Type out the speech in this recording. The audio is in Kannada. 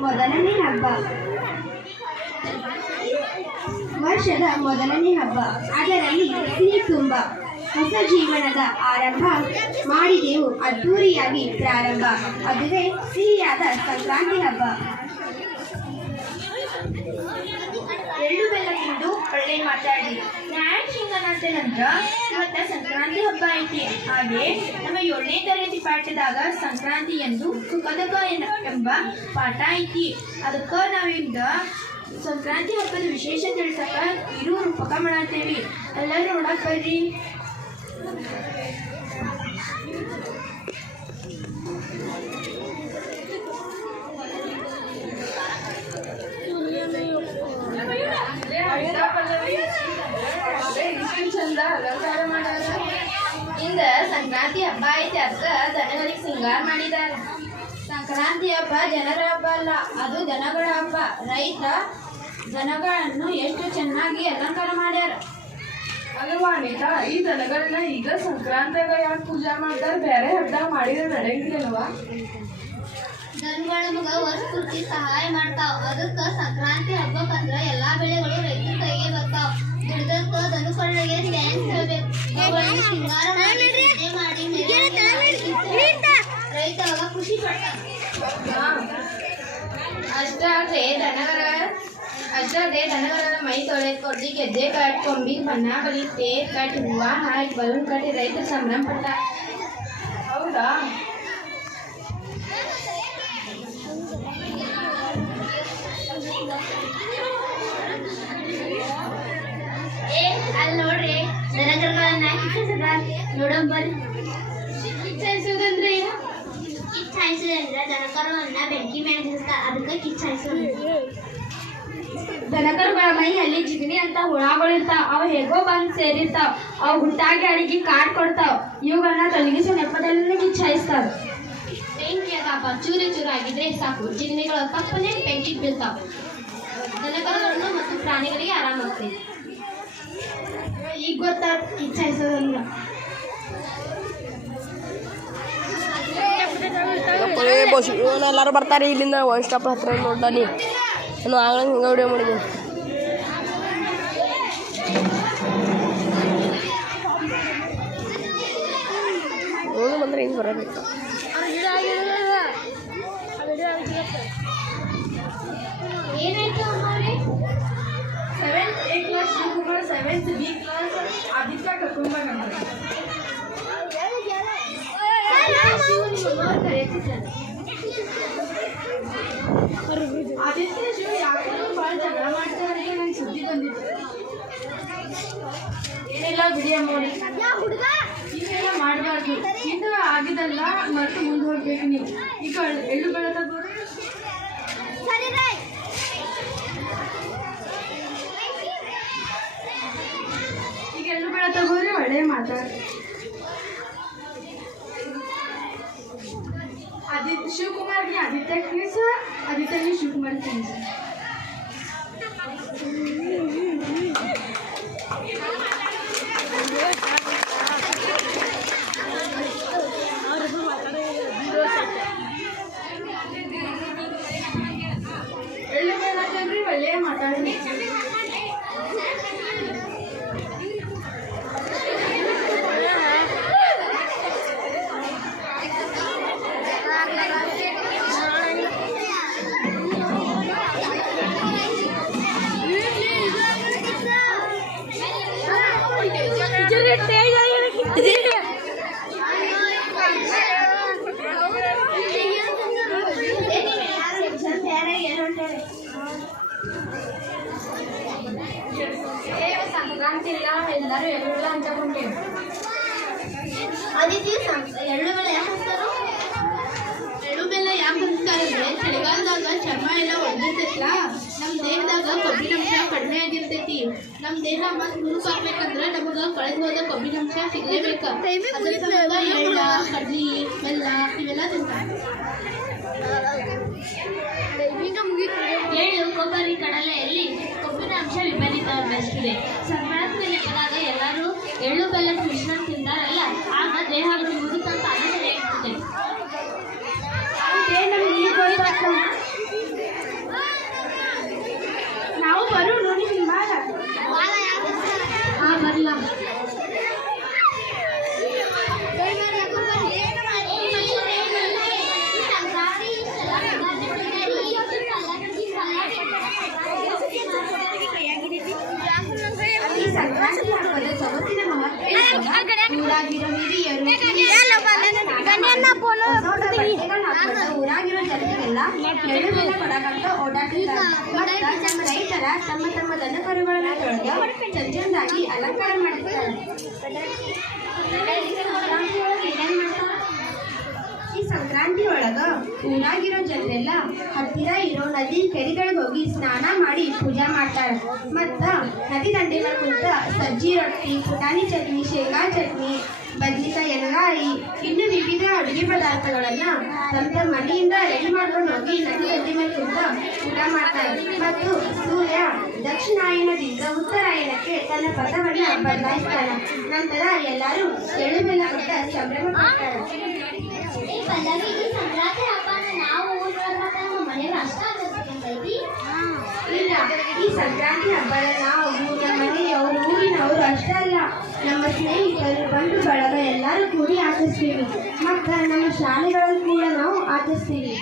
ಮೊದಲನೇ ಹಬ್ಬ. ವರ್ಷದ ಮೊದಲನೇ ಹಬ್ಬ. ಅದರಲ್ಲಿ ಸಿಹಿ ತುಂಬ. ಹೊಸ ಜೀವನದ ಆರಂಭ ಮಾಡಿದೆವು. ಅದ್ಧೂರಿಯಾಗಿ ಪ್ರಾರಂಭ. ಅದುವೇ ಸಿಹಿಯಾದ ಸಂಕ್ರಾಂತಿ ಹಬ್ಬ. ಎಳ್ಳು ಬೆಲ್ಲ ತಿಂದು ಒಳ್ಳೆ ಮಾತಾಡಿ. ಶಿಂಗನಂತೆ ನಂತರ ಇವತ್ತ ಸಂಕ್ರಾಂತಿ ಹಬ್ಬ ಐತಿ. ಹಾಗೆ ನಮ್ಮ ಏಳನೇ ತರಗತಿ ಪಾಠದಾಗ ಸಂಕ್ರಾಂತಿ ಎಂದು ಸುಖದಕ ಎಂಬ ಪಾಠ ಐತಿ. ಅದಕ್ಕೆ ನಾವಿಂದ ಸಂಕ್ರಾಂತಿ ಹಬ್ಬದ ವಿಶೇಷ ತಿಳ್ಸಕ ಇರು ರೂಪಕ ಮಾಡತ್ತೇವಿ. ಎಲ್ಲರೂ ನೋಡಕ್ ಅಲಂಕಾರ ಮಾಡ್ಯಾರ ಇಂದ ಸಂಕ್ರಾಂತಿ ಹಬ್ಬ ಐತಿ ಅದಕ್ಕ ಜನಗಳಿಗೆ ಸಿಂಗಾರ ಮಾಡಿದಾರ. ಸಂಕ್ರಾಂತಿ ಹಬ್ಬ ಜನರ ಹಬ್ಬ ಅಲ್ಲ ಅದು ದನಗಳ ಹಬ್ಬ. ರೈತ ದನಗಳನ್ನು ಎಷ್ಟು ಚೆನ್ನಾಗಿ ಅಲಂಕಾರ ಮಾಡ್ಯಾರ. ಅಲ್ವಾ ಅನಿತಾ ಈ ದನಗಳನ್ನ ಈಗ ಸಂಕ್ರಾಂತಿಯಾಗ ಯಾಕೆ ಪೂಜಾ ಮಾಡ್ತಾರ? ಬೇರೆ ಹಬ್ಬ ಮಾಡಿದ್ರೆ ನಡೆಯಂಗಿಲ್ಲವಾ ದನಗಳ ನಮಗ ವರ್ಷ ಪೂರ್ತಿ ಸಹಾಯ ಮಾಡ್ತಾವ. ಅದಕ್ಕ ಸಂಕ್ರಾಂತಿ ಹಬ್ಬಕ್ಕಂದ್ರ ಎಲ್ಲಾ ಬೆಳೆಗಳು ಖುಷಿ ದನಗರ ಮೈ ತೊಳೆದ್ ಕೊಡ್ಲಿ ಗೆದ್ದೆ ಕಟ್ ಕೊಂಬಿಗೆ ಬಣ್ಣ ಬಲಿ ತೇರ್ ಕಟ್ಟಿ ಹೂವ ಹಾಕಿ ಬಲೂನ್ ಕಟ್ಟಿ ರೈತರು ಸಂಭ್ರಮ ಪಟ್ಟ ಹೌದಾ? ಹಾಯಿಸೋದು ದನಕರುಗಳ ಮೈಯಲ್ಲಿ ಜಿಗಣಿ ಅಂತ ಹುಳಗಳು ಇರ್ತಾವ ಅವು ಹೇಗೋ ಬಂದ್ ಸೇರಿರ್ತಾವ ಅವು ಹುಟ್ಟಾಗಿ ಅಡಿಗೆ ಕಾಡ್ ಕೊಡ್ತಾವ ಇವುಗಳನ್ನ ತೊಲಗಿಸೋ ನೆಪದಲ್ಲಿ ಕಿಚ್ಚಾಯಿಸ್ತಾವ ಬೆಂಕಿಯಾಗ ಚೂರಿ ಚೂರು ಆಗಿದ್ರೆ ಸಾಕು ಜಿಗಣಿಗಳು ತಪ್ಪನೆ ಬೆಂಕಿಗೆ ಬೀಳ್ತಾವ ದನಕರುಗಳನ್ನು ಮತ್ತು ಪ್ರಾಣಿಗಳಿಗೆ ಆರಾಮಾಗ್ತೈತಿ ಈಗ ಗೊತ್ತಾತ್ ಕಿಚ್ಚಾಯಿಸೋದಲ್ಲ ಯಪ್ಪಲೇ ಬಸ್ ಎಲ್ಲರೂ ಬರ್ತಾರೆ, ಇಲ್ಲಿಂದ ಒನ್ ಸ್ಟಾಪ್ ಹತ್ರ ನೋಡ್ದಾನಿ ನಾನು. ಆಗಳ ಹಿಂಗೆ ವಿಡಿಯೋ ಮಾಡಿದ್ದೀನಿ ಹೋಗಿ ಹಿಂಗೆ ಬರಬೇಕು. ಆದಿತ್ಯ ಶಿವ ಯಾಕೋ ಭಾಳ ಜಗಳ ಮಾಡ್ತಾರೆ ನಂಗೆ ಸುದ್ದಿ ಬಂದಿತ್ತು ಏನೆಲ್ಲ ಬಿಡಿ ಅಮ್ಮವ್ರೆ ಹೀಗೆಲ್ಲ ಮಾಡಬಾರ್ದು ಹಿಂದೆ ಆಗಿದಲ್ಲ ಮತ್ತೆ ಮುಂದೆ ಹೋಗ್ಬೇಕು ನೀವು ಈಗ ಎಳ್ಳು ಬೆಳದ ಈಗ ಎಳ್ಳು ಬೆಳ ತಗೋರಿ ಒಳ್ಳೆ ಮಾತಾಡ್ರಿ आदित्य शिवकुमार ने आदित्य खेस आदित्य ने शिवकुमार खेस ಇಲ್ಲ ಎಲ್ಲರೂ ಎಲ್ಲ ಹಂಚಕೊಂಡೇವೆ ಅದಿತಿ ಎಳ್ಳು ಬೆಳೆ ಯಾಕೆ ಹಾಕ್ತಾರೋ? ಎಳ್ಳು ಬೆಲ್ಲ ಯಾಕೆ ಅಂದ್ರೆ ಚಳಿಗಾಲದಾಗ ಚರ್ಮ ಎಲ್ಲ ಒಣಗಿರ್ತೈತಲ್ಲ ನಮ್ಮ ದೇಹದಾಗ ಕೊಬ್ಬಿನಂಶ ಕಡಿಮೆ ಆಗಿರ್ತೈತಿ. ನಮ್ಮ ದೇಹ ಮತ್ತೆ ಮುರುಕ್ ಆಗ್ಬೇಕಂದ್ರ ನಮಗ ಕಳೆದು ಹೋದ ಕೊಬ್ಬಿನಂಶ ಸಿಗ್ಲೇಬೇಕ. ಅದ್ರ ಸಂಬಂಧ ಎಳ್ಳ ಕಡ್ಲಿ ಬೆಲ್ಲ ಇವೆಲ್ಲ ತಿಂತಾರೆ. ಎಳ್ಳು ಕೊಬ್ಬರಿ ಕಡಲೆಯಲ್ಲಿ ಕೊಬ್ಬಿನ ಅಂಶ ವಿಪರೀತ ಎಲ್ಲರೂ ಎಳ್ಳು ಬೆಲ್ಲದ ಮಿಶ್ರಣ ತಿಂದಾರಲ್ಲ ಆಗ ದೇಹ ಉಡಾಗಿರೋ ಹಿರಿಯರು ಉಡಾಗಿರೋ ಜನರಿಗೆಲ್ಲ ಎಳ್ಳುವೆಲ್ಲ ಕೊಡಕಂತ ಓಡಾಡ್ತಿದ್ದಾರೆ ರೈತರ ತಮ್ಮ ತಮ್ಮ ದನ ಕರುಗಳನ್ನ ತೊಳೆದು ಚಂಚಂದಾಗಿ ಅಲಂಕಾರ ಮಾಡ್ತಾರೆ ಸಂಕ್ರಾಂತಿ ಒಳಗ ಈ ಸಂಕ್ರಾಂತಿ ಒಳಗ ಊರಾಗಿ ಜನರೆಲ್ಲ ಹತ್ತಿರ ಇರೋ ನದಿ ಕೆರೆಗಳಿಗೆ ಹೋಗಿ ಸ್ನಾನ ಮಾಡಿ ಪೂಜಾ ಮಾಡ್ತಾರೆ. ಮತ್ತ ನದಿ ದಂಡೆ ಮೇಲೆ ಕುಂತ ಸಜ್ಜಿ ರೊಟ್ಟಿ, ಪುಟಾಣಿ ಚಟ್ನಿ, ಶೇಂಗಾ ಚಟ್ನಿ, ಬದ್ನಿಕಾಯಿ ಎಲ್ಲಾಯಿ ಇನ್ನು ವಿವಿಧ ಅಡುಗೆ ಪದಾರ್ಥಗಳನ್ನ ತಮ್ಮ ತಮ್ಮ ಮನೆಯಿಂದ ರೆಡಿ ಮಾಡ್ಕೊಂಡು ಹೋಗಿ ನದಿ ದಂಡೆ ಮೇಲೆ ಕುಂತ ಊಟ ಮಾಡ್ತಾರೆ. ಮತ್ತು ಸೂರ್ಯ ದಕ್ಷಿಣಾಯನದಿಂದ ಉತ್ತರಾಯಣಕ್ಕೆ ತನ್ನ ಪಥವನ್ನು ಬದಲಾಯಿಸ್ತಾನೆ. ನಂತರ ಎಲ್ಲರೂ ಎಳುಬೆಲ್ಲ ಕೊಟ್ಟ ಸಂಭ್ರಮ ಪಡ್ತಾರೆ. ಸಂಕ್ರಾಂತಿ ಹಬ್ಬದ ನಾವು ನಮ್ಮ ಮನೆಯವರು ಊರಿನವರು ಅಷ್ಟೇ ಅಲ್ಲ ನಮ್ಮ ಸ್ನೇಹಿತರು ಬಂಧು ಬಳಗ ಎಲ್ಲರೂ ಕೂಡಿ ಆಚರಿಸ್ತೀವಿ. ಮತ್ತು ನಮ್ಮ ಶಾಲೆಗಳಲ್ಲಿ ಕೂಡ ನಾವು ಆಚರಿಸ್ತೀವಿ.